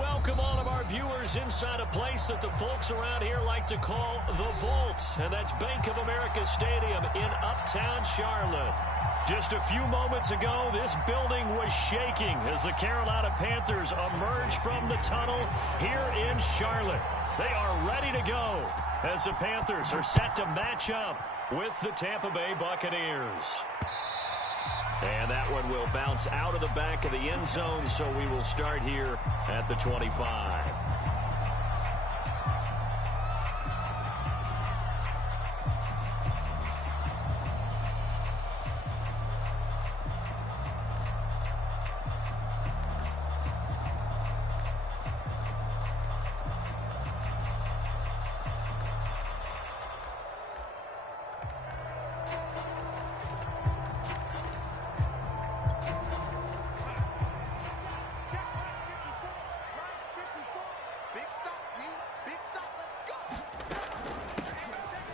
welcome all of our viewers inside a place that the folks around here like to call the Vault, and that's Bank of America Stadium in Uptown Charlotte. Just a few moments ago, this building was shaking as the Carolina Panthers emerged from the tunnel here in Charlotte. They are ready to go as the Panthers are set to match up with the Tampa Bay Buccaneers. And that one will bounce out of the back of the end zone, so we will start here at the 25.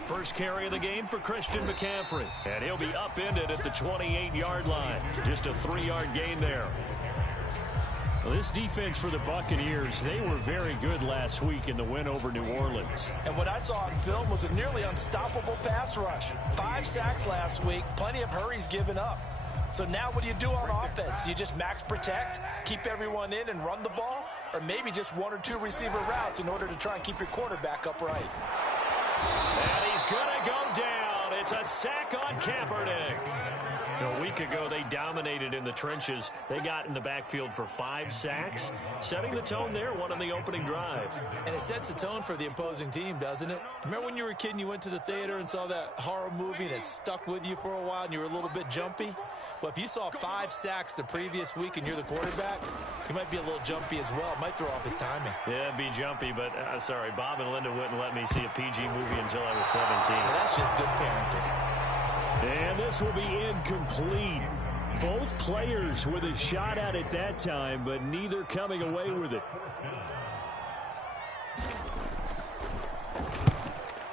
First carry of the game for Christian McCaffrey, and he'll be upended at the 28-yard line. Just a 3-yard gain there. Well, this defense for the Buccaneers, they were very good last week in the win over New Orleans. And what I saw on film was a nearly unstoppable pass rush. 5 sacks last week, plenty of hurries given up. So now what do you do on offense? You just max protect, keep everyone in and run the ball, or maybe just 1 or 2 receiver routes in order to try and keep your quarterback upright. And he's going to go down. It's a sack on Kaepernick. A week ago, they dominated in the trenches. They got in the backfield for 5 sacks, setting the tone there, one on the opening drive. And it sets the tone for the opposing team, doesn't it? Remember when you were a kid and you went to the theater and saw that horror movie and it stuck with you for a while and you were a little bit jumpy? Well, if you saw 5 sacks the previous week and you're the quarterback, you might be a little jumpy as well. It might throw off his timing. Yeah, be jumpy, but sorry, Bob and Linda wouldn't let me see a PG movie until I was 17. Well, that's just good parenting. And this will be incomplete. Both players with a shot at it that time, but neither coming away with it.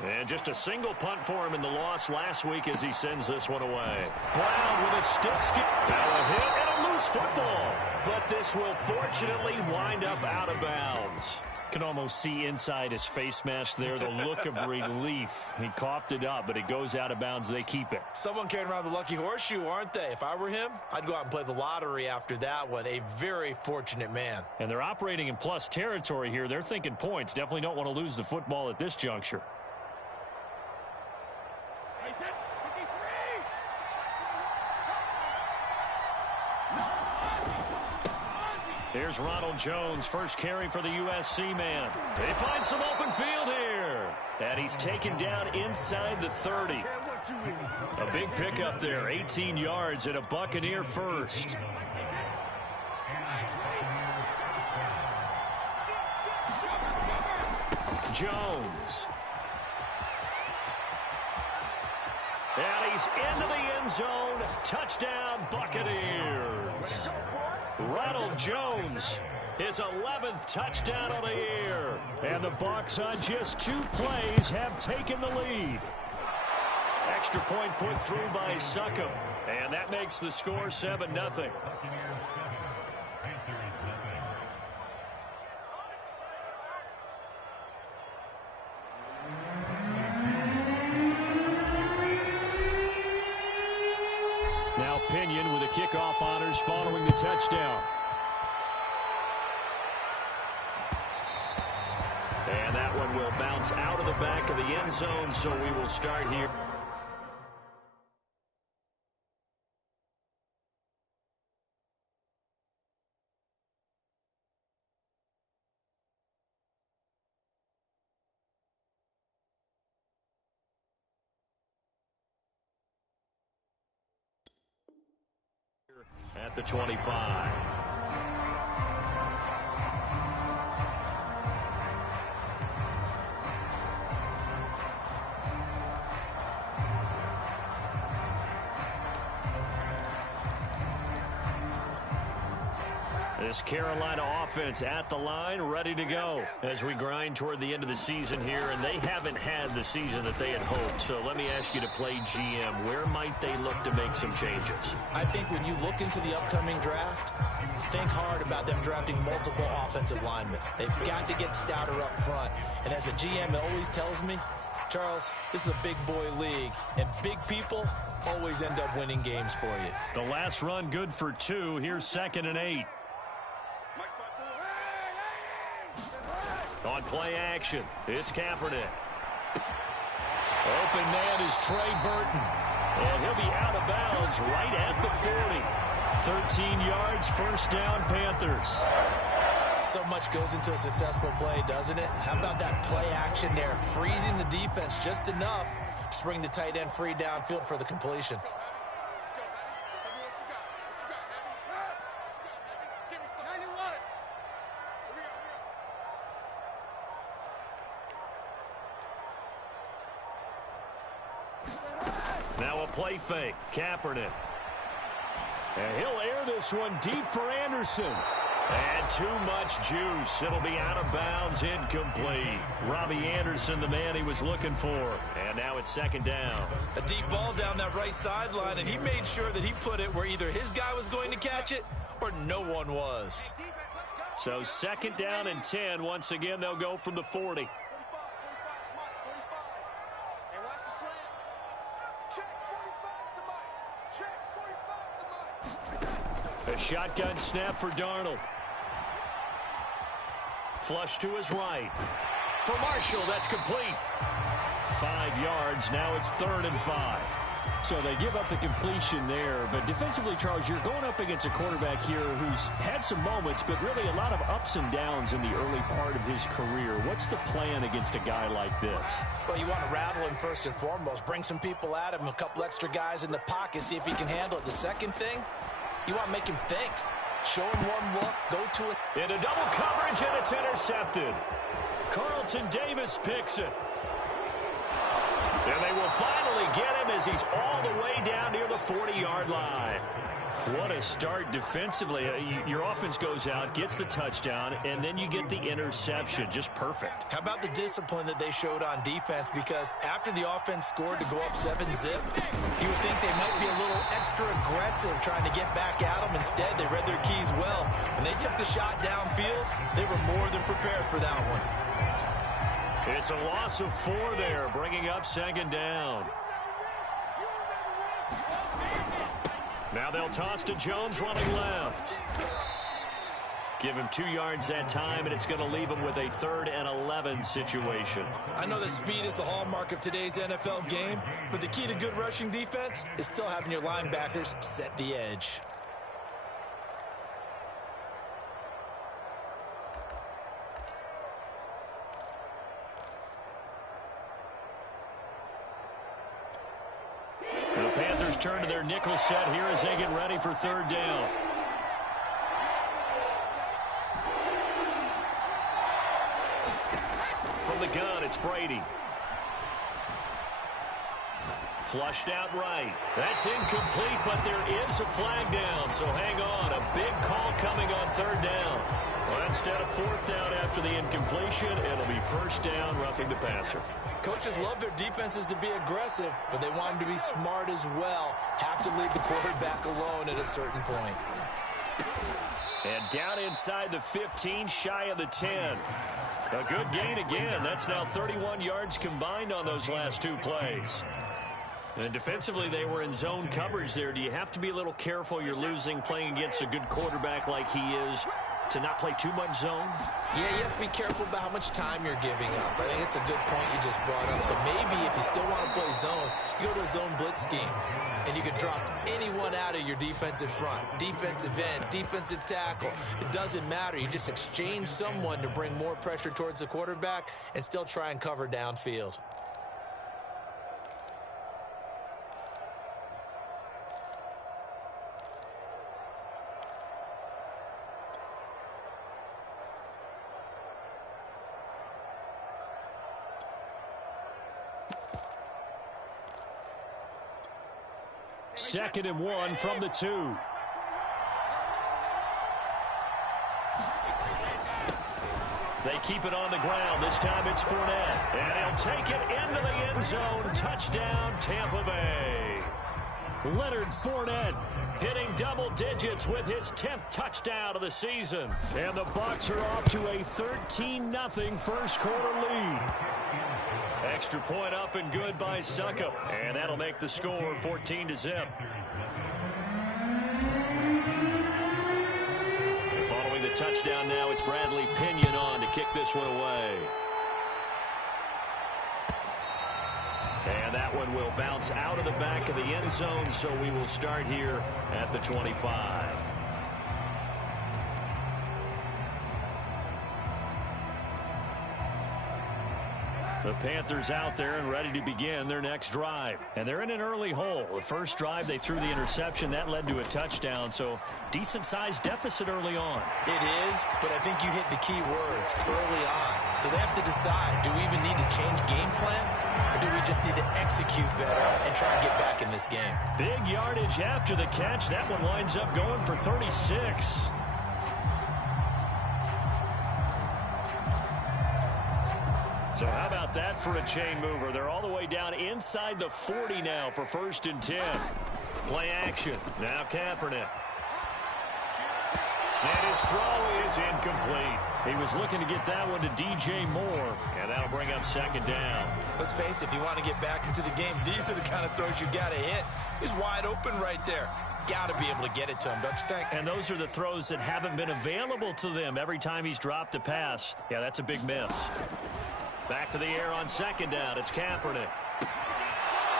And just a single punt for him in the loss last week as he sends this one away. Brown with a stick skip. Now a hit and a loose football. But this will fortunately wind up out of bounds. Can almost see inside his face mask there, the look of relief. He coughed it up, but it goes out of bounds. They keep it. Someone carrying around the lucky horseshoe, aren't they? If I were him, I'd go out and play the lottery after that one. A very fortunate man. And they're operating in plus territory here. They're thinking points. Definitely don't want to lose the football at this juncture. Here's Ronald Jones, first carry for the USC man. They find some open field here. And he's taken down inside the 30. A big pickup there, 18 yards and a Buccaneer first. Jones. And he's into the end zone. Touchdown, Buccaneers. Ronald Jones, his 11th touchdown of the year. And the Bucs on just 2 plays have taken the lead. Extra point put through by Succop. And that makes the score 7-0. Now Pinion with the kickoff honors following the touchdown. And that one will bounce out of the back of the end zone, so we will start here. At the 25. This Carolina offense at the line, ready to go as we grind toward the end of the season here, and they haven't had the season that they had hoped. So let me ask you to play GM. Where might they look to make some changes? I think when you look into the upcoming draft, think hard about them drafting multiple offensive linemen. They've got to get stouter up front. And as a GM, it always tells me, Charles, this is a big boy league, and big people always end up winning games for you. The last run good for 2. Here's 2nd and 8. On play action, it's Kaepernick. Open man is Trey Burton. And he'll be out of bounds right at the 40. 13 yards, first down, Panthers. So much goes into a successful play, doesn't it? How about that play action there? Freezing the defense just enough to bring the tight end free downfield for the completion. Now a play fake. Kaepernick. And he'll air this one deep for Anderson. And too much juice. It'll be out of bounds, incomplete. Robbie Anderson, the man he was looking for. And now it's 2nd down. A deep ball down that right sideline, and he made sure that he put it where either his guy was going to catch it or no one was. So 2nd down and 10. Once again, they'll go from the 40. A shotgun snap for Darnold. Flush to his right. For Marshall, that's complete. 5 yards. Now it's 3rd and 5. So they give up the completion there. But defensively, Charles, you're going up against a quarterback here who's had some moments, but really a lot of ups and downs in the early part of his career. What's the plan against a guy like this? Well, you want to rattle him first and foremost. Bring some people at him, a couple extra guys in the pocket, see if he can handle it. The second thing, you want to make him think. Show him one look, go to it. Into double coverage, and it's intercepted. Carlton Davis picks it. And they will finally get him as he's all the way down near the 40-yard line. What a start defensively. Your offense goes out, gets the touchdown, and then you get the interception. Just perfect. How about the discipline that they showed on defense? Because after the offense scored to go up 7-0, you would think they might be a little extra aggressive trying to get back at them. Instead, they read their keys well. When they took the shot downfield, they were more than prepared for that one. It's a loss of 4 there, bringing up 2nd down. Now they'll toss to Jones running left. Give him 2 yards that time, and it's going to leave him with a 3rd and 11 situation. I know that speed is the hallmark of today's NFL game, but the key to good rushing defense is still having your linebackers set the edge. The Panthers turn to their nickel set here as they get ready for 3rd down. From the gun, it's Brady. Flushed out right. That's incomplete, but there is a flag down, so hang on. A big call coming on 3rd down. Well, instead of 4th down after the incompletion, it'll be 1st down, roughing the passer. Coaches love their defenses to be aggressive, but they want them to be smart as well. Have to leave the quarterback alone at a certain point. And down inside the 15, shy of the 10. A good gain again. That's now 31 yards combined on those last 2 plays. And defensively, they were in zone coverage there. Do you have to be a little careful? You're losing playing against a good quarterback like he is to not play too much zone? Yeah, you have to be careful about how much time you're giving up. I think it's a good point you just brought up. So maybe if you still want to play zone, you go to a zone blitz scheme. And you can drop anyone out of your defensive front. Defensive end, defensive tackle. It doesn't matter. You just exchange someone to bring more pressure towards the quarterback and still try and cover downfield. Second and 1 from the 2. They keep it on the ground. This time it's Fournette. And he'll take it into the end zone. Touchdown, Tampa Bay. Leonard Fournette hitting double digits with his 10th touchdown of the season. And the Bucs are off to a 13-0 first quarter lead. Extra point up and good by Succop. And that'll make the score 14-0. And following the touchdown now, it's Bradley Pinion on to kick this one away. And that one will bounce out of the back of the end zone, so we will start here at the 25. The Panthers out there and ready to begin their next drive. And they're in an early hole. The first drive, they threw the interception. That led to a touchdown, so decent-sized deficit early on. It is, but I think you hit the key words, early on. So they have to decide, do we even need to change game plan, or do we just need to execute better and try and get back in this game? Big yardage after the catch. That one winds up going for 36. So how about that for a chain mover? They're all the way down inside the 40 now for 1st and 10. Play action. Now Kaepernick. And his throw is incomplete. He was looking to get that one to DJ Moore, and that'll bring up 2nd down. Let's face it, if you want to get back into the game, these are the kind of throws you got to hit. He's wide open right there. Got to be able to get it to him, don't you think? And those are the throws that haven't been available to them every time he's dropped a pass. Yeah, that's a big miss. Back to the air on 2nd down. It's Kaepernick.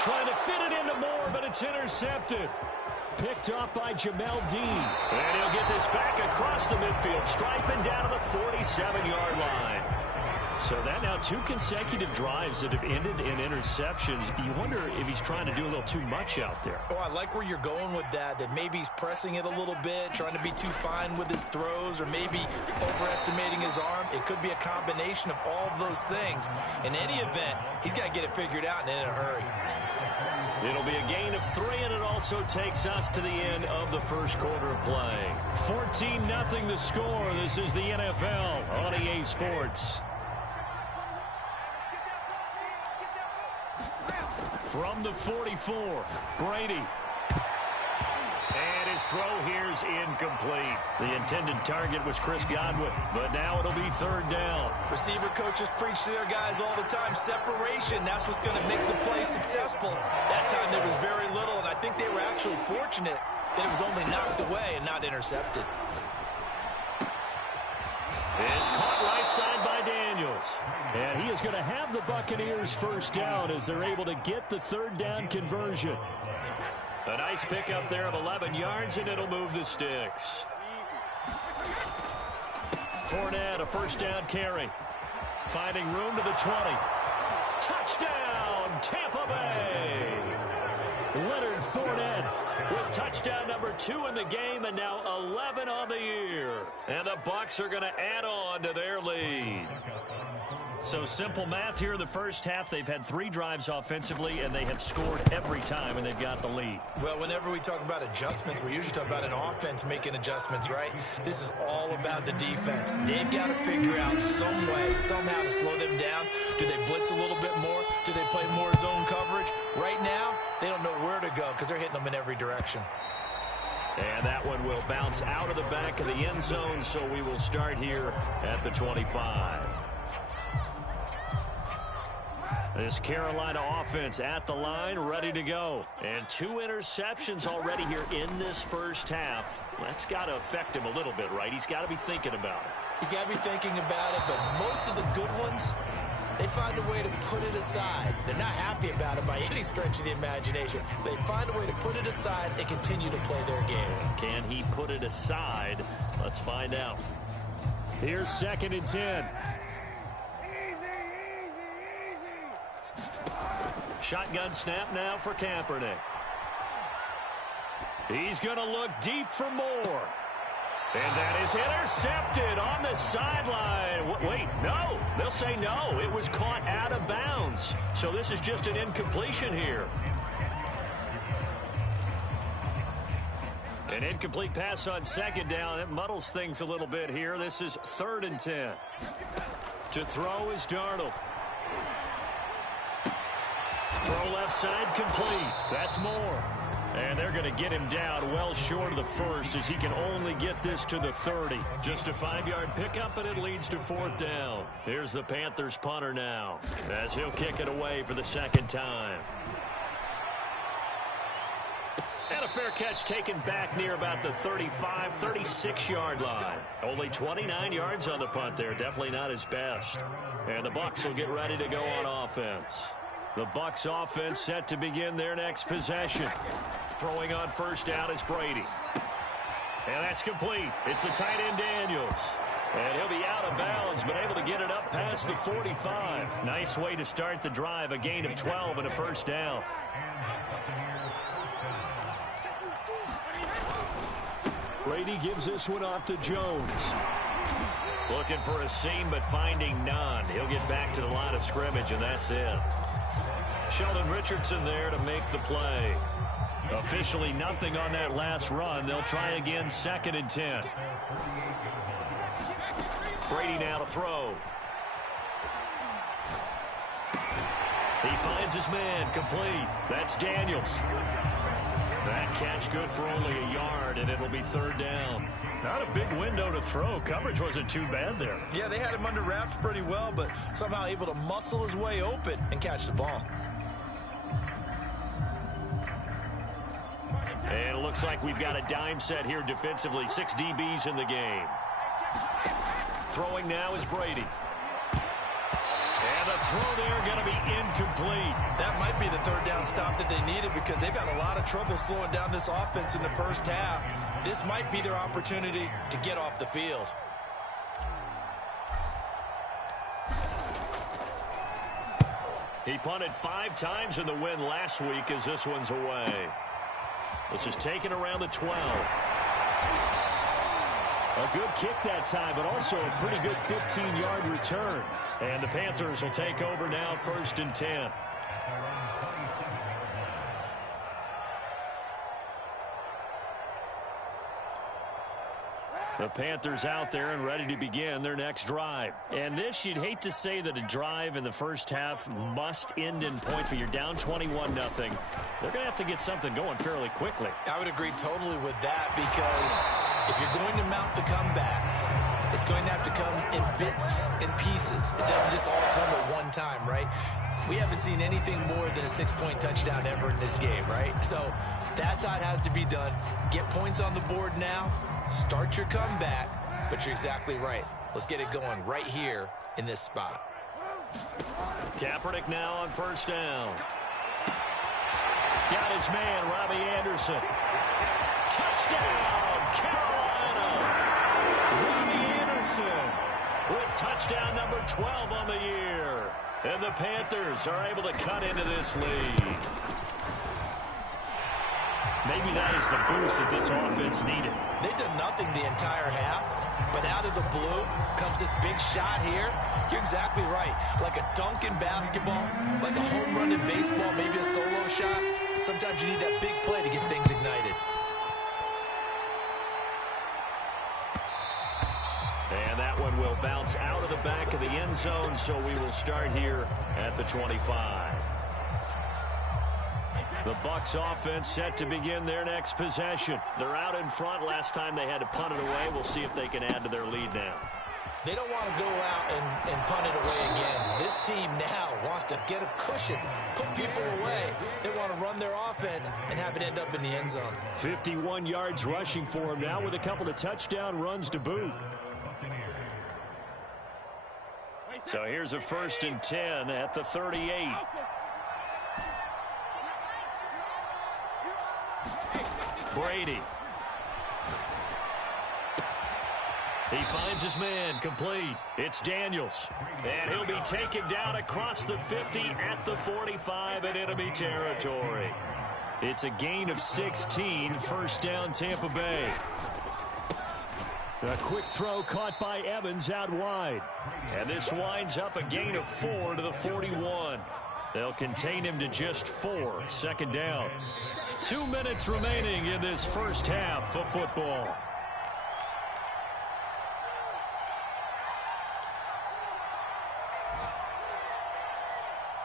Trying to fit it into Moore, but it's intercepted. Picked off by Jamel Dean. And he'll get this back across the midfield, striping down to the 47-yard line. So that now 2 consecutive drives that have ended in interceptions. You wonder if he's trying to do a little too much out there. Oh, I like where you're going with that maybe he's pressing it a little bit, trying to be too fine with his throws, or maybe overestimating his arm. It could be a combination of all of those things. In any event, he's got to get it figured out and in a hurry. It'll be a gain of 3, and it also takes us to the end of the first quarter of play. 14-0 the score. This is the NFL on EA Sports. From the 44, Brady. And his throw here's incomplete. The intended target was Chris Godwin, but now it'll be 3rd down. Receiver coaches preach to their guys all the time. Separation, that's what's going to make the play successful. That time there was very little, and I think they were actually fortunate that it was only knocked away and not intercepted. It's caught right side by Daniels. And he is going to have the Buccaneers 1st down as they're able to get the 3rd down conversion. A nice pickup there of 11 yards, and it'll move the sticks. Fournette, a 1st down carry. Finding room to the 20. Touchdown, Tampa Bay! Leonard Fournette with touchdown number 2 in the game, and now 11 on the year. And the Bucs are going to add on to their lead. So simple math here in the first half. They've had 3 drives offensively, and they have scored every time, and they've got the lead. Well, whenever we talk about adjustments, we usually talk about an offense making adjustments, right? This is all about the defense. They've got to figure out some way, somehow to slow them down. Do they blitz a little bit more? Do they play more zone coverage? Right now, they don't know where to go because they're hitting them in every direction. And that one will bounce out of the back of the end zone, so we will start here at the 25. This Carolina offense at the line, ready to go. And 2 interceptions already here in this first half. That's got to affect him a little bit, right? He's got to be thinking about it. He's got to be thinking about it, but most of the good ones, they find a way to put it aside. They're not happy about it by any stretch of the imagination. They find a way to put it aside and continue to play their game. Can he put it aside? Let's find out. Here's 2nd and 10. Shotgun snap now for Kaepernick. He's going to look deep for Moore. And that is intercepted on the sideline. Wait, no. They'll say no. It was caught out of bounds. So this is just an incompletion here. An incomplete pass on second down. That muddles things a little bit here. This is 3rd and 10. To throw is Darnold. Throw left side complete. That's Moore. And they're going to get him down well short of the first as he can only get this to the 30. Just a 5-yard pickup, and it leads to 4th down. Here's the Panthers punter now as he'll kick it away for the 2nd time. And a fair catch taken back near about the 35, 36-yard line. Only 29 yards on the punt there. Definitely not his best. And the Bucs will get ready to go on offense. The Bucs offense set to begin their next possession. Throwing on first down is Brady. And that's complete. It's the tight end Daniels. And he'll be out of bounds, but able to get it up past the 45. Nice way to start the drive. A gain of 12 and a first down. Brady gives this one off to Jones. Looking for a seam, but finding none. He'll get back to the line of scrimmage, and that's it. Sheldon Richardson there to make the play. Officially nothing on that last run. They'll try again, 2nd and 10. Brady now to throw. He finds his man, complete. That's Daniels. That catch good for only a yard, and it'll be 3rd down. Not a big window to throw. Coverage wasn't too bad there. Yeah, they had him under wraps pretty well, but somehow able to muscle his way open and catch the ball. And it looks like we've got a dime set here defensively. 6 DBs in the game. Throwing now is Brady. And the throw there going to be incomplete. That might be the 3rd down stop that they needed because they've had a lot of trouble slowing down this offense in the first half. This might be their opportunity to get off the field. He punted 5 times in the win last week as this one's away. This is taken around the 12. A good kick that time, but also a pretty good 15-yard return. And the Panthers will take over now, 1st and 10. The Panthers out there and ready to begin their next drive. And this, you'd hate to say that a drive in the first half must end in points, but you're down 21-0. They're going to have to get something going fairly quickly. I would agree totally with that because if you're going to mount the comeback, it's going to have to come in bits and pieces. It doesn't just all come at one time, right? We haven't seen anything more than a 6-point touchdown ever in this game, right? So that's how it has to be done. Get points on the board now. Start your comeback, but you're exactly right. Let's get it going right here in this spot. Kaepernick now on first down. Got his man, Robbie Anderson. Touchdown, Carolina. Robbie Anderson with touchdown number 12 on the year. And the Panthers are able to cut into this lead. Maybe that is the boost that this offense needed. They've done nothing the entire half, but out of the blue comes this big shot here. You're exactly right. Like a dunk in basketball, like a home run in baseball, maybe a solo shot. Sometimes you need that big play to get things ignited. And that one will bounce out of the back of the end zone, so we will start here at the 25. The Bucs offense set to begin their next possession. They're out in front. Last time they had to punt it away. We'll see if they can add to their lead now. They don't want to go out and punt it away again. This team now wants to get a cushion, put people away. They want to run their offense and have it end up in the end zone. 51 yards rushing for him now with a couple of touchdown runs to boot. So here's a 1st and 10 at the 38. Brady. He finds his man, complete. It's Daniels. And he'll be taken down across the 50 at the 45 in enemy territory. It's a gain of 16, 1st down Tampa Bay. A quick throw caught by Evans out wide. And this winds up a gain of 4 to the 41. They'll contain him to just 4. Second down. 2 minutes remaining in this first half of football.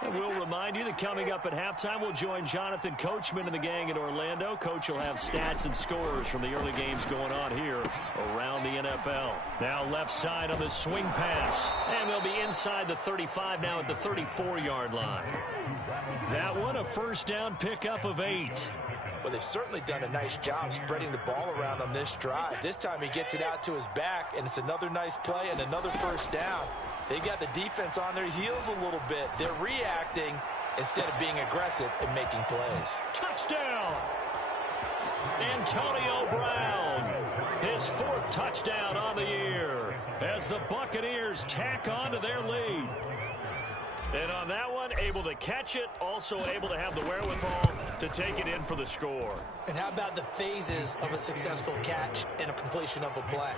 And we'll remind you that coming up at halftime, we'll join Jonathan Coachman and the gang in Orlando. Coach will have stats and scores from the early games going on here around the NFL. Now left side on the swing pass. And they'll be inside the 35 now at the 34-yard line. That one, a first down pickup of 8. Well, they've certainly done a nice job spreading the ball around on this drive. This time he gets it out to his back, and it's another nice play and another first down. They got the defense on their heels a little bit. They're reacting instead of being aggressive and making plays. Touchdown! Antonio Brown, his 4th touchdown on the year as the Buccaneers tack on to their lead. And on that one, able to catch it, also able to have the wherewithal to take it in for the score. And how about the phases of a successful catch and a completion of a play?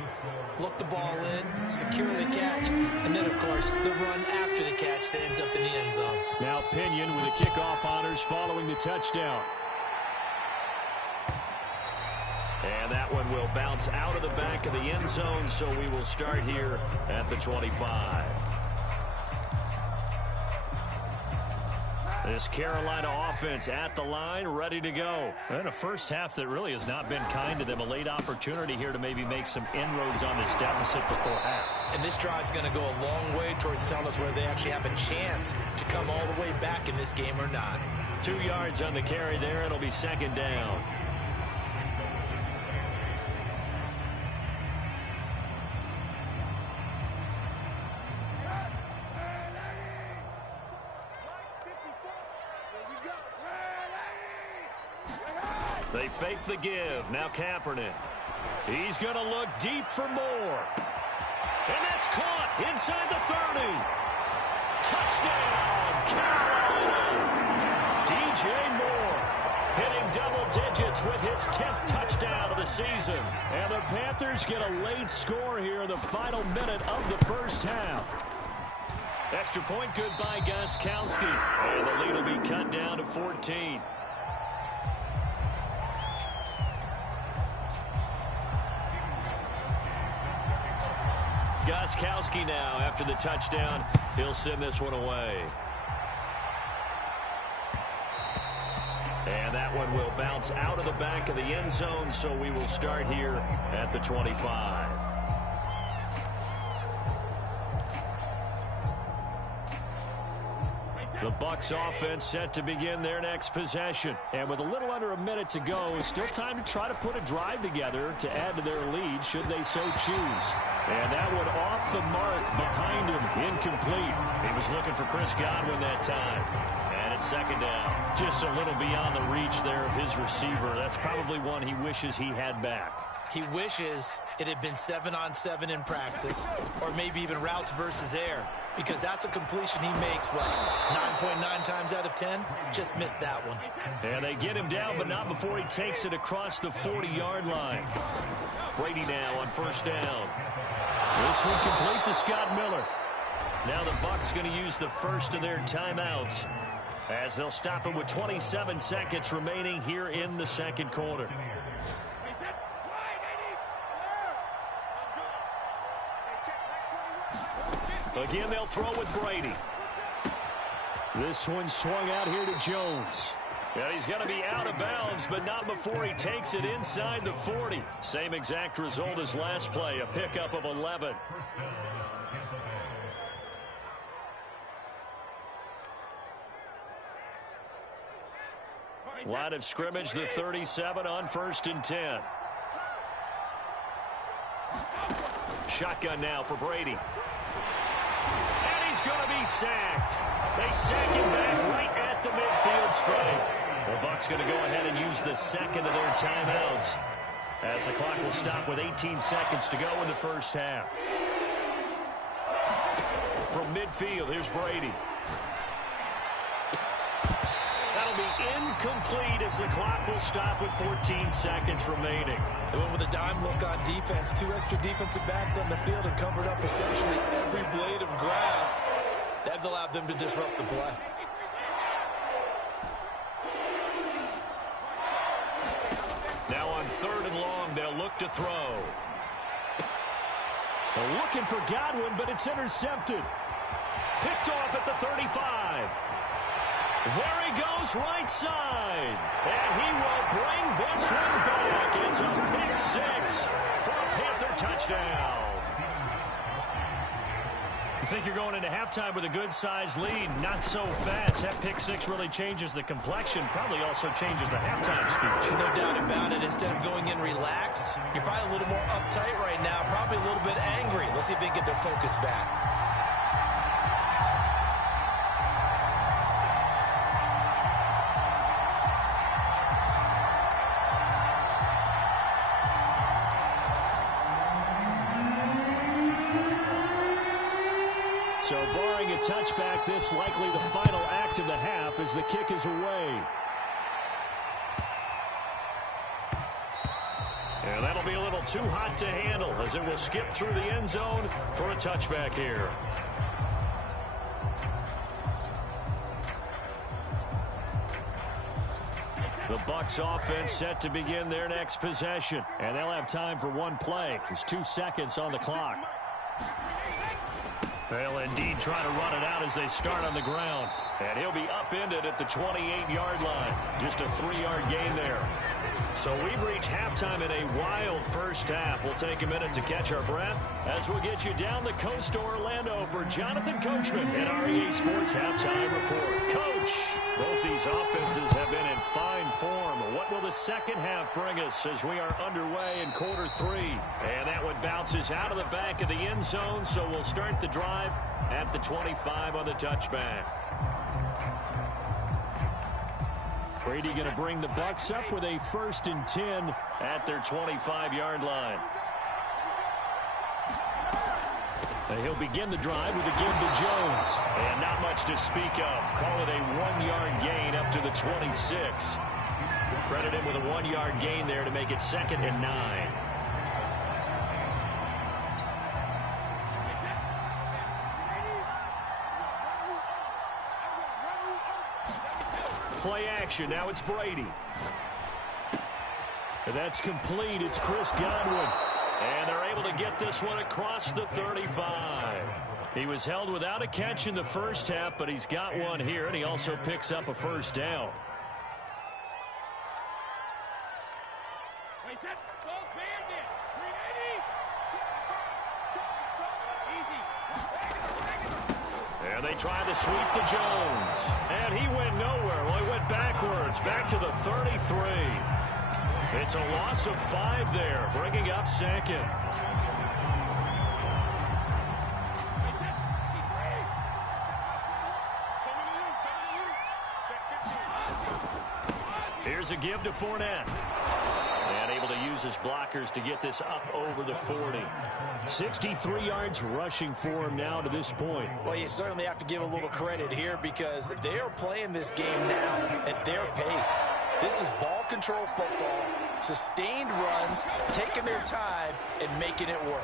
Look the ball in, secure the catch, and then, of course, the run after the catch that ends up in the end zone. Now Pinion with the kickoff honors following the touchdown. And that one will bounce out of the back of the end zone, so we will start here at the 25. This Carolina offense at the line, ready to go. And a first half that really has not been kind to them. A late opportunity here to maybe make some inroads on this deficit before half. And this drive's going to go a long way towards telling us whether they actually have a chance to come all the way back in this game or not. 2 yards on the carry there. It'll be second down. They fake the give. Now Kaepernick. He's going to look deep for more. And that's caught inside the 30. Touchdown, Carolina. DJ Moore hitting double digits with his 10th touchdown of the season. And the Panthers get a late score here in the final minute of the first half. Extra point good by Gostkowski. And the lead will be cut down to 14. Gostkowski now after the touchdown. He'll send this one away. And that one will bounce out of the back of the end zone, so we will start here at the 25. The Bucs offense set to begin their next possession. And with a little under a minute to go, still time to try to put a drive together to add to their lead should they so choose. And that one off the mark behind him, incomplete. He was looking for Chris Godwin that time. And it's second down. Just a little beyond the reach there of his receiver. That's probably one he wishes he had back. He wishes it had been 7-on-7 in practice, or maybe even routes versus air, because that's a completion he makes, what, 9.9 times out of 10? Just missed that one. And they get him down, but not before he takes it across the 40-yard line. Brady now on first down. This one complete to Scott Miller. Now the Bucs going to use the first of their timeouts as they'll stop him with 27 seconds remaining here in the second quarter. Again, they'll throw with Brady. This one swung out here to Jones. And he's going to be out of bounds, but not before he takes it inside the 40. Same exact result as last play, a pickup of 11. Line of scrimmage, the 37 on 1st and 10. Shotgun now for Brady. And he's going to be sacked. They sack him back right at the midfield stripe. The Bucs going to go ahead and use the second of their timeouts as the clock will stop with 18 seconds to go in the first half. From midfield, here's Brady. That'll be incomplete as the clock will stop with 14 seconds remaining. They went with a dime look on defense. 2 extra defensive backs on the field and covered up essentially every blade of grass. That allowed them to disrupt the play. look to throw. Looking for Godwin, but it's intercepted. Picked off at the 35. There he goes, right side. And he will bring this one back. It's a pick six for a Panther touchdown. You think you're going into halftime with a good-sized lead. Not so fast. That pick six really changes the complexion. Probably also changes the halftime speech. No doubt about it. Instead of going in relaxed, you're probably a little more uptight right now. Probably a little bit angry. Let's see if they can get their focus back. So barring a touchback, this likely the final act of the half as the kick is away. And that'll be a little too hot to handle as it will skip through the end zone for a touchback here. The Bucs offense set to begin their next possession. And they'll have time for one play. There's 2 seconds on the clock. They'll indeed try to run it out as they start on the ground. And he'll be upended at the 28-yard line. Just a 3-yard gain there. So we've reached halftime in a wild first half. We'll take a minute to catch our breath as we'll get you down the coast to Orlando for Jonathan Coachman in our EA Sports Halftime Report. Coach, both these offenses have been in fine form. What will the second half bring us as we are underway in quarter 3? And that one bounces out of the back of the end zone, so we'll start the drive at the 25 on the touchback. Brady going to bring the Bucs up with a 1st and 10 at their 25-yard line. He'll begin the drive with a give to Jones. And not much to speak of. Call it a 1-yard gain up to the 26. Credit him with a 1-yard gain there to make it 2nd and 9. Play action. Now it's Brady. And that's complete. It's Chris Godwin. And they're able to get this one across the 35. He was held without a catch in the first half, but he's got one here, and he also picks up a 1st down. And they try to sweep to Jones. And he went nowhere. Well, he went backwards, back to the 33. It's a loss of 5 there, bringing up 2nd. Here's a give to Fournette. And able to use his blockers to get this up over the 40. 63 yards rushing for him now to this point. Well, you certainly have to give a little credit here because they are playing this game now at their pace. This is ball control football, sustained runs, taking their time, and making it work.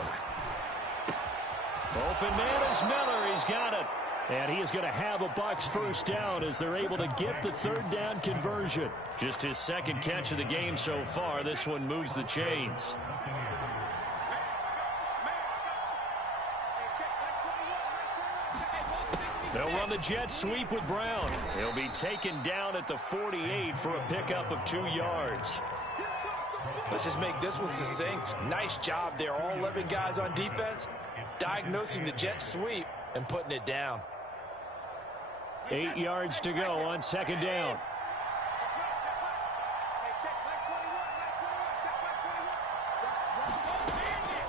Open man is Miller. He's got it. And he is going to have a Bucs 1st down as they're able to get the 3rd down conversion. Just his 2nd catch of the game so far. This one moves the chains. They'll run the jet sweep with Brown. He'll be taken down at the 48 for a pickup of 2 yards. Let's just make this one succinct. Nice job there. All 11 guys on defense diagnosing the jet sweep and putting it down. 8 yards to go on 2nd down.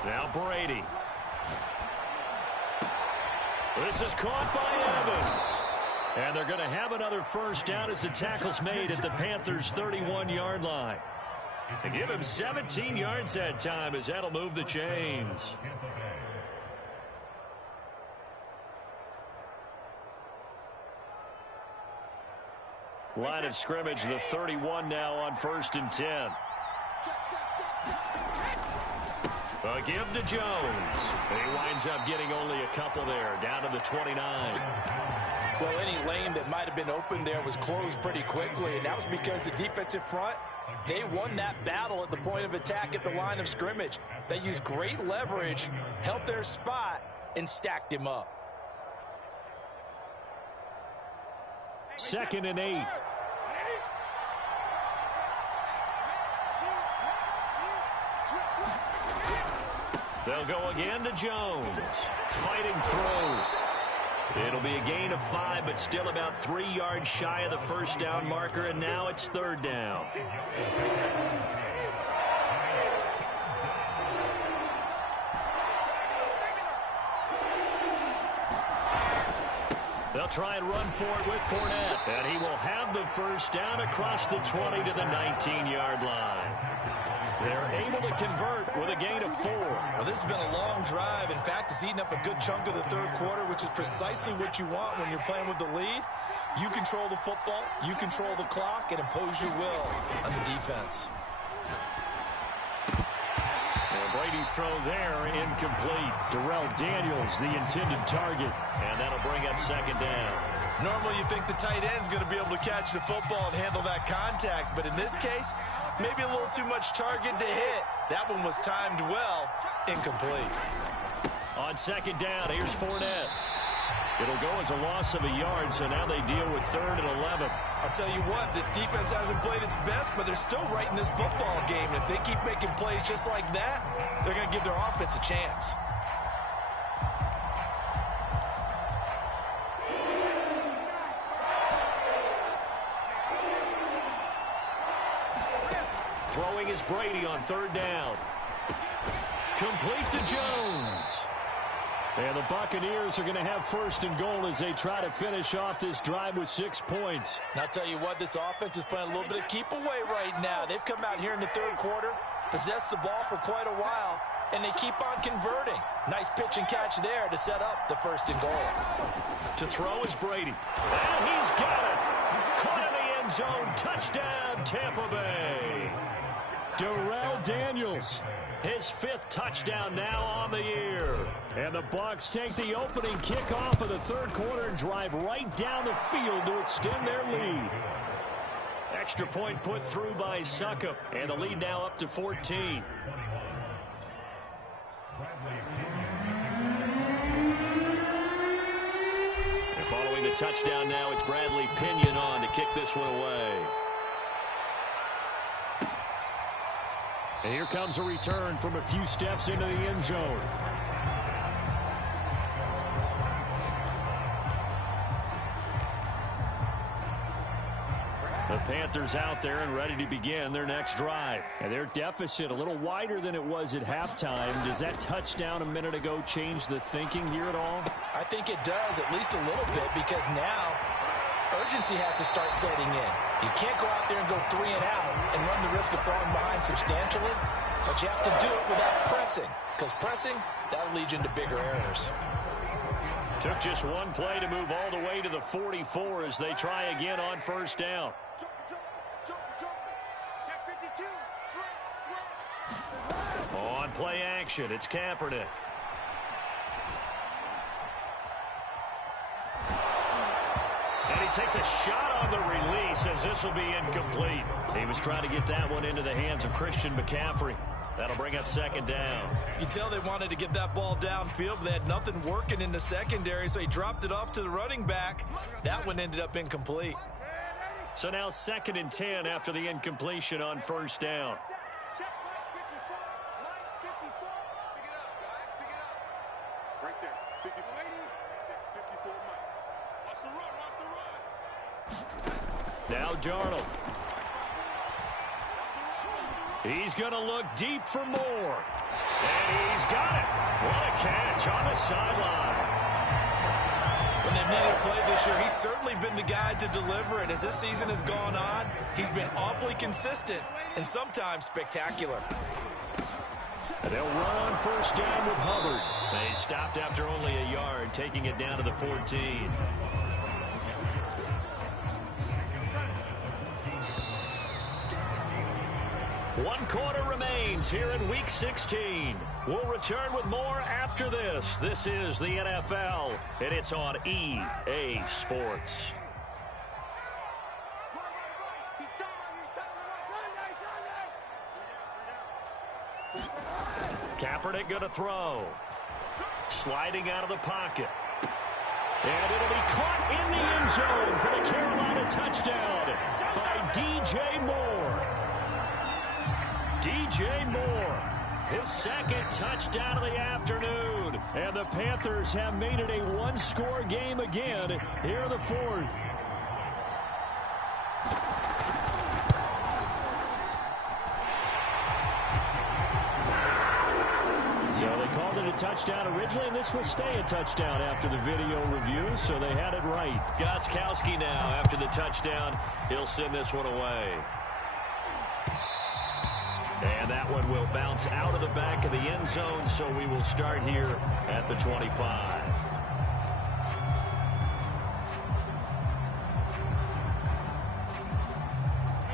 Now Brady. This is caught by Evans. And they're going to have another 1st down as the tackle's made at the Panthers' 31-yard line. They give him 17 yards that time as that'll move the chains. Line of scrimmage, the 31 now on 1st and 10. A give to Jones. He winds up getting only a couple there, down to the 29. Well, any lane that might have been open there was closed pretty quickly, and that was because the defensive front They won that battle at the point of attack at the line of scrimmage. They used great leverage, held their spot, and stacked him up. 2nd and 8. They'll go again to Jones. Fighting through. It'll be a gain of 5, but still about 3 yards shy of the first down marker, and now it's 3rd down. They'll try and run for it with Fournette, and he will have the first down across the 20 to the 19-yard line. They're able to convert with a gain of 4. Well, this has been a long drive. In fact, it's eaten up a good chunk of the third quarter, which is precisely what you want when you're playing with the lead. You control the football, you control the clock, and impose your will on the defense. And Brady's throw there, incomplete. Darrell Daniels, the intended target, and that'll bring up 2nd down. Normally you think the tight end's going to be able to catch the football and handle that contact, but in this case, maybe a little too much target to hit. That one was timed well, incomplete. On 2nd down, here's Fournette. It'll go as a loss of a yard, so now they deal with 3rd and 11. I'll tell you what, this defense hasn't played its best, but they're still right in this football game. And if they keep making plays just like that, they're going to give their offense a chance. Throwing is Brady on 3rd down. Complete to Jones. And the Buccaneers are going to have 1st and goal as they try to finish off this drive with 6 points. And I'll tell you what, this offense is playing a little bit of keep away right now. They've come out here in the third quarter, possessed the ball for quite a while, and they keep on converting. Nice pitch and catch there to set up the 1st and goal. To throw is Brady. And he's got it. Caught in the end zone. Touchdown, Tampa Bay. Darrell Daniels, his 5th touchdown now on the year. And the Bucs take the opening kickoff of the third quarter and drive right down the field to extend their lead. Extra point put through by Succop, and the lead now up to 14. And following the touchdown now, it's Bradley Pinion on to kick this one away. And here comes a return from a few steps into the end zone. The Panthers out there and ready to begin their next drive. And their deficit a little wider than it was at halftime. Does that touchdown a minute ago change the thinking here at all? I think it does, at least a little bit, because now urgency has to start setting in. You can't go out there and go 3 and out and run the risk of falling behind substantially, but you have to do it without pressing, because pressing, that'll lead you into bigger errors. Took just one play to move all the way to the 44 as they try again on 1st down. On play action, it's Kaepernick. And he takes a shot on the release as this will be incomplete. He was trying to get that one into the hands of Christian McCaffrey. That'll bring up 2nd down. You can tell they wanted to get that ball downfield, but they had nothing working in the secondary, so he dropped it off to the running back. That one ended up incomplete. So now 2nd and 10 after the incompletion on 1st down. Now Darnold. He's going to look deep for more. And he's got it. What a catch on the sideline. When they've needed a play this year, he's certainly been the guy to deliver it. As this season has gone on, he's been awfully consistent and sometimes spectacular. And they'll run on 1st down with Hubbard. They stopped after only a yard, taking it down to the 14. One quarter remains here in Week 16. We'll return with more after this. This is the NFL, and it's on EA Sports. Kaepernick going to throw. Sliding out of the pocket. And it'll be caught in the end zone for the Carolina touchdown by DJ Moore. DJ Moore, his second touchdown of the afternoon. And the Panthers have made it a one-score game again here in the fourth. So they called it a touchdown originally, and this will stay a touchdown after the video review, so they had it right. Gostkowski now, after the touchdown, he'll send this one away. And that one will bounce out of the back of the end zone, so we will start here at the 25.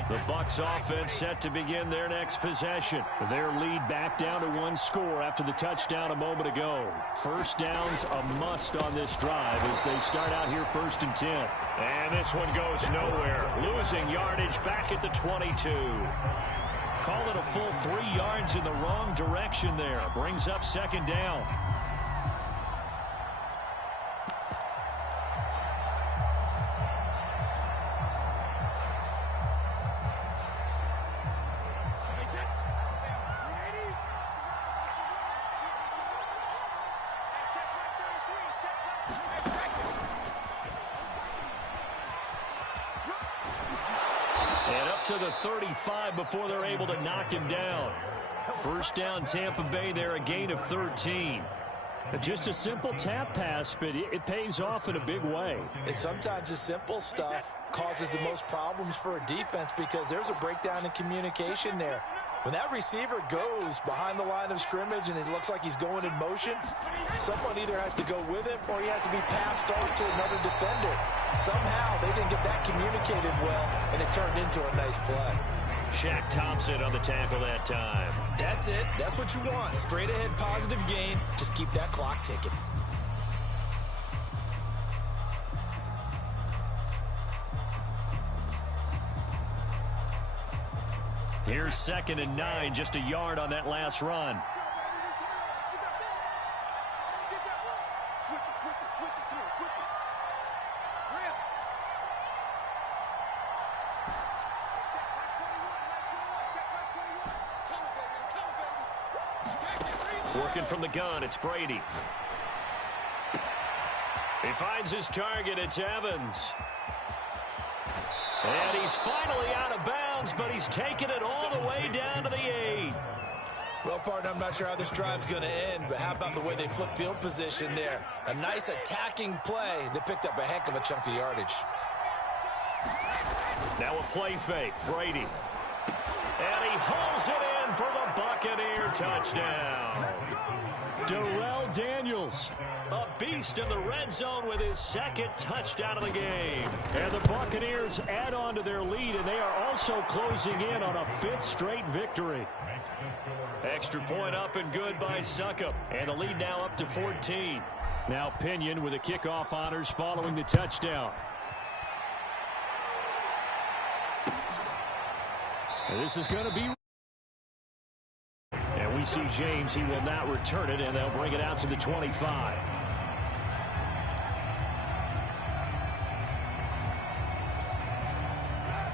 The Bucs offense set to begin their next possession. Their lead back down to one score after the touchdown a moment ago. First down's a must on this drive as they start out here 1st and 10. And this one goes nowhere. Losing yardage back at the 22. Call it a full 3 yards in the wrong direction there. Brings up 2nd down. To the 35 before they're able to knock him down. First down Tampa Bay there, a gain of 13. Just a simple tap pass, but it pays off in a big way. And sometimes the simple stuff causes the most problems for a defense because there's a breakdown in communication there. When that receiver goes behind the line of scrimmage and it looks like he's going in motion, someone either has to go with him or he has to be passed off to another defender. Somehow they didn't get that communicated well, and it turned into a nice play. Shaq Thompson on the tackle that time. That's it. That's what you want. Straight ahead positive gain. Just keep that clock ticking. Here's 2nd and 9, just a yard on that last run. Working from the gun, it's Brady. He finds his target, it's Evans. And he's finally out of bounds, but he's taken it all the way down to the 8. Well, partner, I'm not sure how this drive's going to end, but how about the way they flip field position there? A nice attacking play that picked up a heck of a chunk of yardage. Now a play fake, Brady. And he hauls it in for the Buccaneer touchdown. Darrell Daniels, a beast in the red zone with his 2nd touchdown of the game. And the Buccaneers add on to their lead, and they are also closing in on a 5th straight victory. Extra point up and good by Succop. And the lead now up to 14. Now Pinion with the kickoff honors following the touchdown. And this is going to be... And we see James, he will not return it, and they'll bring it out to the 25.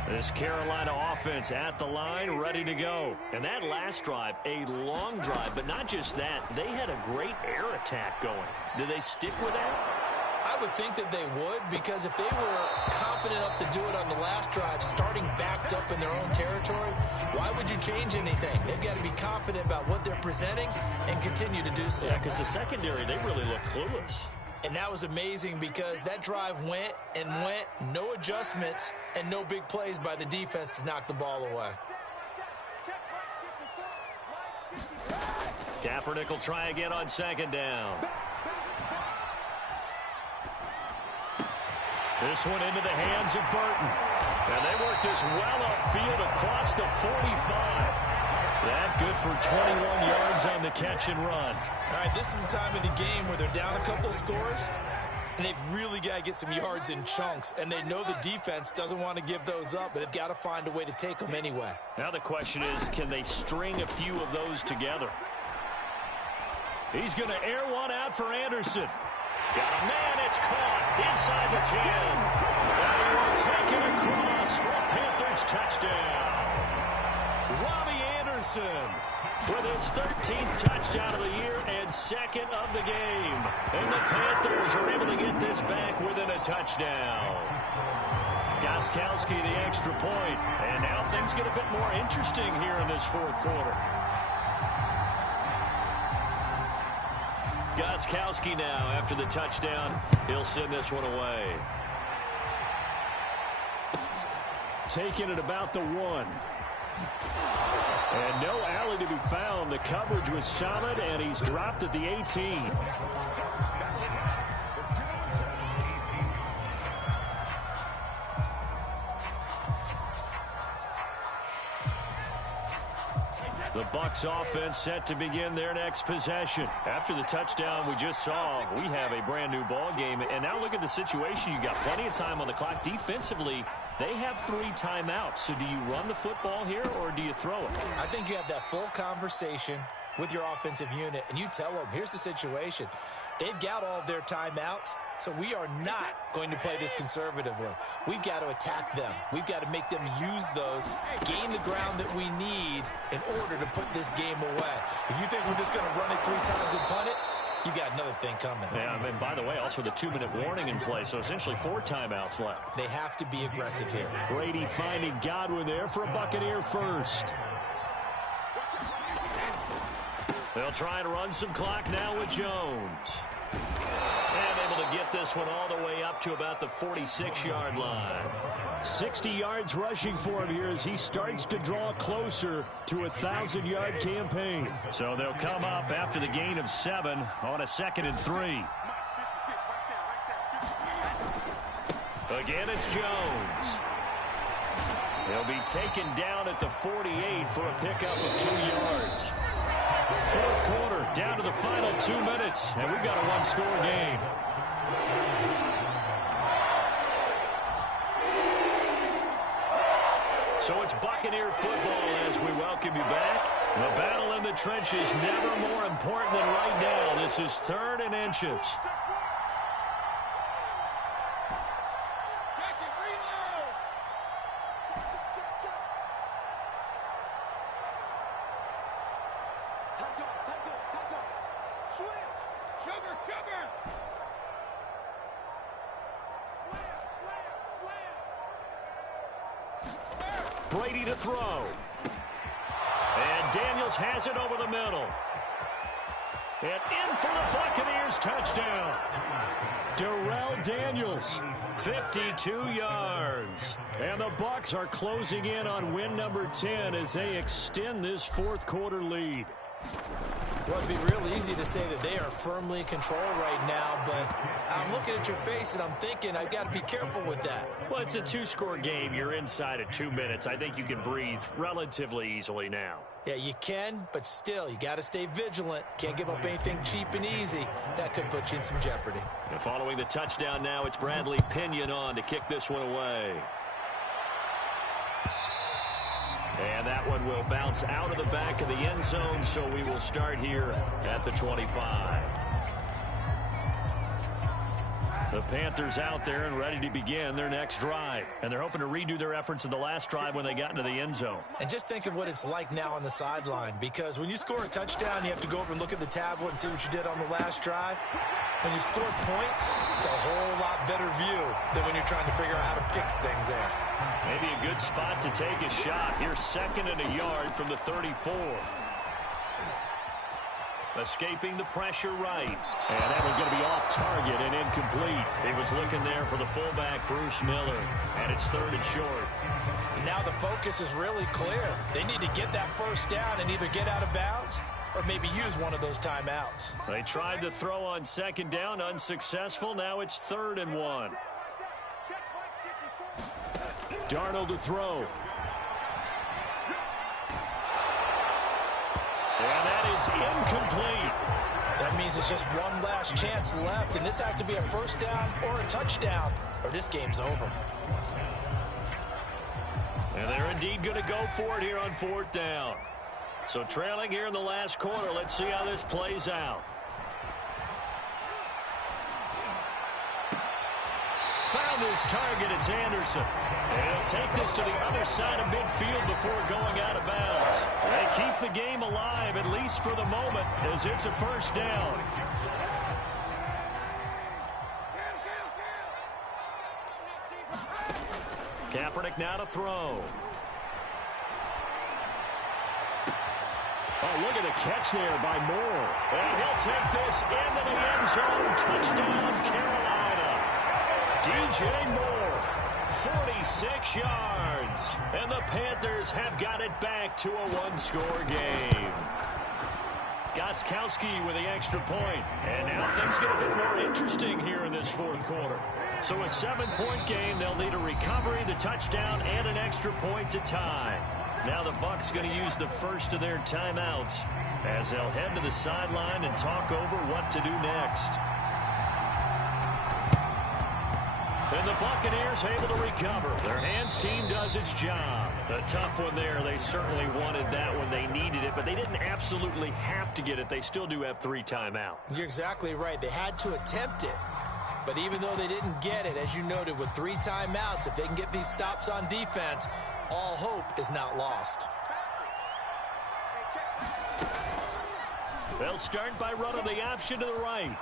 This Carolina offense at the line, ready to go. And that last drive, a long drive, but not just that. They had a great air attack going. Do they stick with that? I would think that they would, because if they were confident enough to do it on the last drive, starting backed up in their own territory, why would you change anything? They've got to be confident about what they're presenting and continue to do so. Yeah, because the secondary, they really look clueless. And that was amazing because that drive went and went, no adjustments, and no big plays by the defense to knock the ball away. Kaepernick will try again on 2nd down. This one into the hands of Burton. And they work this well upfield across the 45. That good for 21 yards on the catch and run. All right, this is the time of the game where they're down a couple of scores, and they've really got to get some yards in chunks, and they know the defense doesn't want to give those up, but they've got to find a way to take them anyway. Now the question is, can they string a few of those together? He's going to air one out for Anderson. Got a man, it's caught inside the 10. And he will take it across for a Panthers touchdown. Robbie Anderson with his 13th touchdown of the year and second of the game. And the Panthers are able to get this back within a touchdown. Gostkowski the extra point. And now things get a bit more interesting here in this fourth quarter. Gostkowski now, after the touchdown, he'll send this one away. Taking it about the 1. And no alley to be found. The coverage was solid, and he's dropped at the 18. The Bucs offense set to begin their next possession. After the touchdown we just saw, we have a brand new ball game. And now look at the situation. You got plenty of time on the clock. Defensively, they have 3 timeouts. So do you run the football here or do you throw it? I think you have that full conversation with your offensive unit, and you tell them, here's the situation. They've got all of their timeouts, so we are not going to play this conservatively. We've got to attack them. We've got to make them use those, gain the ground that we need in order to put this game away. If you think we're just going to run it 3 times and punt it, you got another thing coming. Yeah, and by the way, also the 2-minute warning in play, so essentially 4 timeouts left. They have to be aggressive here. Brady finding Godwin there for a Buccaneer first. They'll try and run some clock now with Jones. And able to get this one all the way up to about the 46-yard line. 60 yards rushing for him here as he starts to draw closer to a 1,000-yard campaign. So they'll come up after the gain of 7 on a 2nd and 3. Again, it's Jones. He'll be taken down at the 48 for a pickup of 2 yards. Fourth quarter, down to the final 2 minutes, and we've got a 1-score game. So it's Buccaneer football as we welcome you back. The battle in the trenches never more important than right now. This is 3rd and inches. Brady to throw. And Daniels has it over the middle. And in for the Buccaneers touchdown. Darrell Daniels, 52 yards. And the Bucs are closing in on win number 10 as they extend this fourth quarter lead. Well, it'd be real easy to say that they are firmly in control right now, but I'm looking at your face and I'm thinking I've got to be careful with that. Well, it's a 2-score game. You're inside of 2 minutes. I think you can breathe relatively easily now. Yeah, you can, but still, you got to stay vigilant. Can't give up anything cheap and easy. That could put you in some jeopardy. And following the touchdown now, it's Bradley Pinion on to kick this one away. And that one will bounce out of the back of the end zone, so we will start here at the 25. The Panthers out there and ready to begin their next drive. And they're hoping to redo their efforts in the last drive when they got into the end zone. And just think of what it's like now on the sideline, because when you score a touchdown, you have to go over and look at the tablet and see what you did on the last drive. When you score points, it's a whole lot better view than when you're trying to figure out how to fix things there. Maybe a good spot to take a shot. Here's 2nd and a yard from the 34. Escaping the pressure right. And that one's going to be off target and incomplete. He was looking there for the fullback, Bruce Miller. And it's 3rd and short. And now the focus is really clear. They need to get that first down and either get out of bounds or maybe use one of those timeouts. They tried to throw on 2nd down, unsuccessful. Now it's 3rd and 1. Darnold to throw. And that is incomplete. That means it's just one last chance left, and this has to be a first down or a touchdown, or this game's over. And they're indeed going to go for it here on 4th down. So trailing here in the last quarter, let's see how this plays out. found his target. It's Anderson. And he'll take this to the other side of midfield before going out of bounds. They keep the game alive, at least for the moment, as it's a first down. Kaepernick now to throw. Oh, look at the catch there by Moore. And he'll take this into the end zone. Touchdown, Carolina. DJ Moore, 46 yards. And the Panthers have got it back to a one-score game. Gostkowski with the extra point. And now things get a bit more interesting here in this fourth quarter. So a 7-point game, they'll need a recovery, the touchdown, and an extra point to tie. Now the Bucs going to use the first of their timeouts as they'll head to the sideline and talk over what to do next. And the Buccaneers able to recover. Their hands team does its job. A tough one there. They certainly wanted that when they needed it, but they didn't absolutely have to get it. They still do have 3 timeouts. You're exactly right. They had to attempt it. But even though they didn't get it, as you noted, with 3 timeouts, if they can get these stops on defense, all hope is not lost. They'll start by running the option to the right.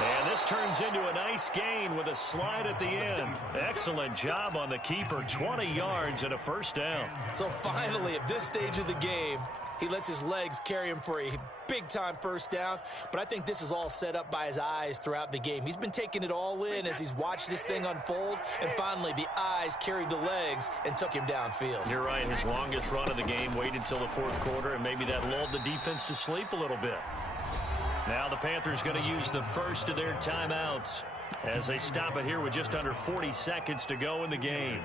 And this turns into a nice gain with a slide at the end. Excellent job on the keeper. 20 yards and a first down. So finally, at this stage of the game, he lets his legs carry him for a big-time first down. But I think this is all set up by his eyes throughout the game. He's been taking it all in as he's watched this thing unfold. And finally, the eyes carried the legs and took him downfield. You're right. His longest run of the game waited until the fourth quarter, and maybe that lulled the defense to sleep a little bit. Now the Panthers going to use the first of their timeouts as they stop it here with just under 40 seconds to go in the game.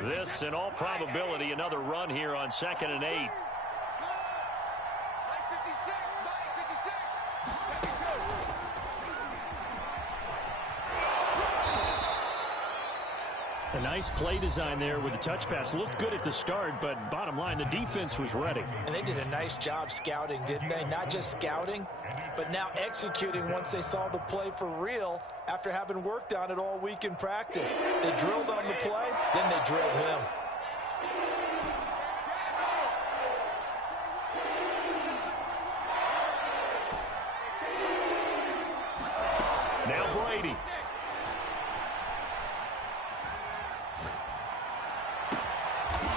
This, in all probability, another run here on 2nd and 8. A nice play design there with the touch pass. Looked good at the start, but bottom line, the defense was ready. And they did a nice job scouting, didn't they? Not just scouting, but now executing once they saw the play for real after having worked on it all week in practice. They drilled on the play, then they drilled him. Now Brady.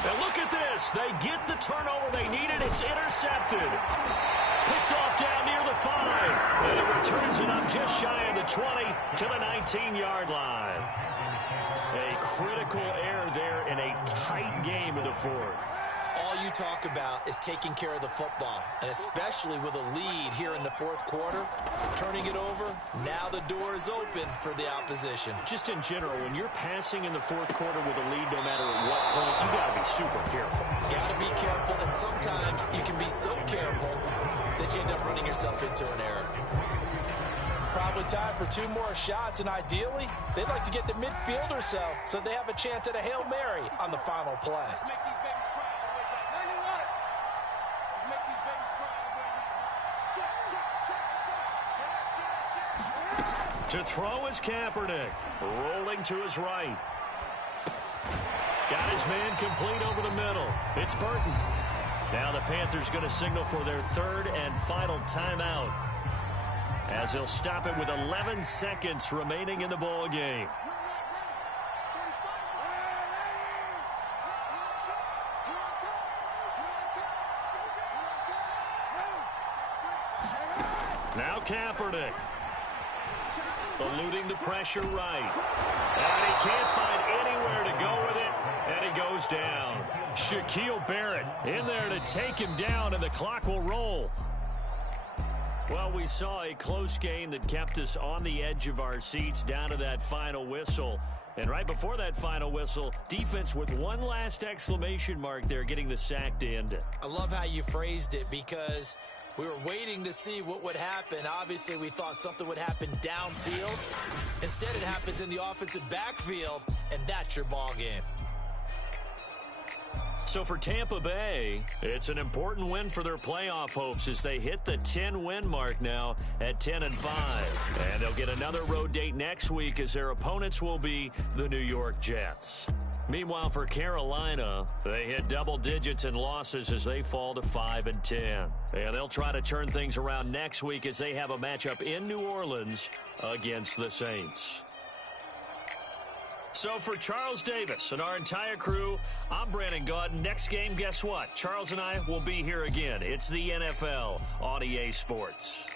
And look at this. They get the turnover they needed. It's intercepted. Picked off down near the 5. And it returns it up just shy of the 20 to the 19-yard line. A critical error there in a tight game in the fourth. All you talk about is taking care of the football, and especially with a lead here in the fourth quarter, turning it over, now the door is open for the opposition. Just in general, when you're passing in the fourth quarter with a lead, no matter at what point, you got to be super careful. Got to be careful, and sometimes you can be so careful that you end up running yourself into an error. Probably time for 2 more shots, and ideally, they'd like to get to midfield or so they have a chance at a Hail Mary on the final play. To throw is Kaepernick, rolling to his right. Got his man complete over the middle. It's Burton. Now the Panthers going to signal for their 3rd and final timeout, as they'll stop it with 11 seconds remaining in the ball game. Now Kaepernick. Eluding the pressure right. And he can't find anywhere to go with it, and he goes down. Shaquille Barrett in there to take him down, and the clock will roll. Well, we saw a close game that kept us on the edge of our seats down to that final whistle. And right before that final whistle, defense with one last exclamation mark there, getting the sack to end it. I love how you phrased it, because we were waiting to see what would happen. Obviously, we thought something would happen downfield. Instead, it happens in the offensive backfield, and that's your ball game. So for Tampa Bay, it's an important win for their playoff hopes as they hit the 10-win mark now at 10-5. And they'll get another road date next week as their opponents will be the New York Jets. Meanwhile, for Carolina, they hit double digits in losses as they fall to 5-10. And they'll try to turn things around next week as they have a matchup in New Orleans against the Saints. So for Charles Davis and our entire crew, I'm Brandon Gaudin. Next game, guess what? Charles and I will be here again. It's the NFL on EA Sports.